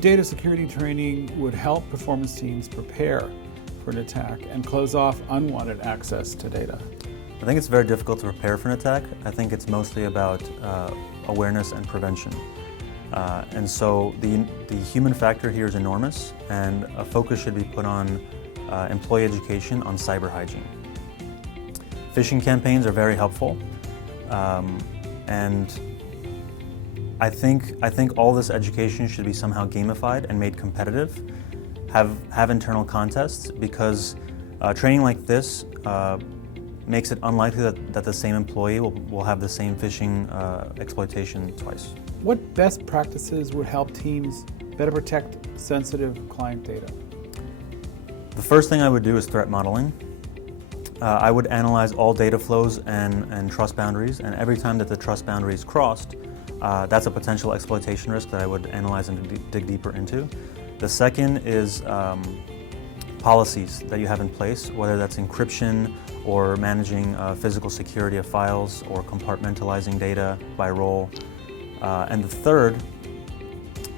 Good data security training would help performance teams prepare for an attack and close off unwanted access to data. I think it's very difficult to prepare for an attack. I think it's mostly about awareness and prevention. And so the human factor here is enormous, and a focus should be put on employee education on cyber hygiene. Phishing campaigns are very helpful, and I think all this education should be somehow gamified and made competitive, have internal contests, because training like this makes it unlikely that the same employee will have the same phishing exploitation twice. What best practices would help teams better protect sensitive client data? The first thing I would do is threat modeling. I would analyze all data flows and trust boundaries, and every time that the trust boundary is crossed, that's a potential exploitation risk that I would analyze and dig deeper into. The second is policies that you have in place, whether that's encryption or managing physical security of files or compartmentalizing data by role. And the third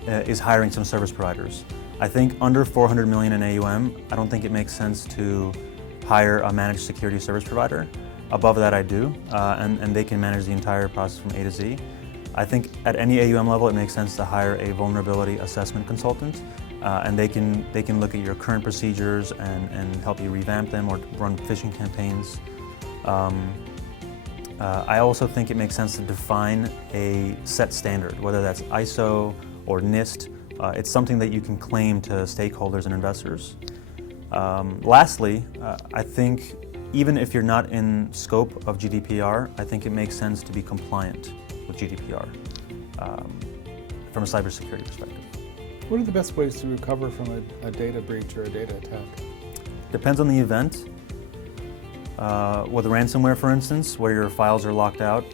is hiring some service providers. I think under 400 million in AUM, I don't think it makes sense to hire a managed security service provider. Above that I do, and they can manage the entire process from A to Z. I think at any AUM level it makes sense to hire a vulnerability assessment consultant, and they can look at your current procedures and help you revamp them or run phishing campaigns. I also think it makes sense to define a set standard, whether that's ISO or NIST. It's something that you can claim to stakeholders and investors. Lastly, I think even if you're not in scope of GDPR, I think it makes sense to be compliant with GDPR from a cybersecurity perspective. What are the best ways to recover from a data breach or a data attack? Depends on the event. With ransomware, for instance, where your files are locked out,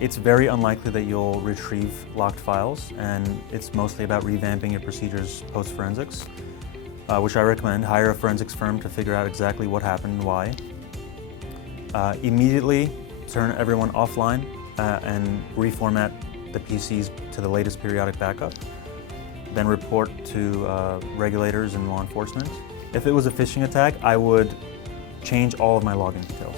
it's very unlikely that you'll retrieve locked files, and it's mostly about revamping your procedures post-forensics, which I recommend. Hire a forensics firm to figure out exactly what happened and why. Immediately turn everyone offline and reformat the PCs to the latest periodic backup. Then report to regulators and law enforcement. If it was a phishing attack, I would change all of my login details.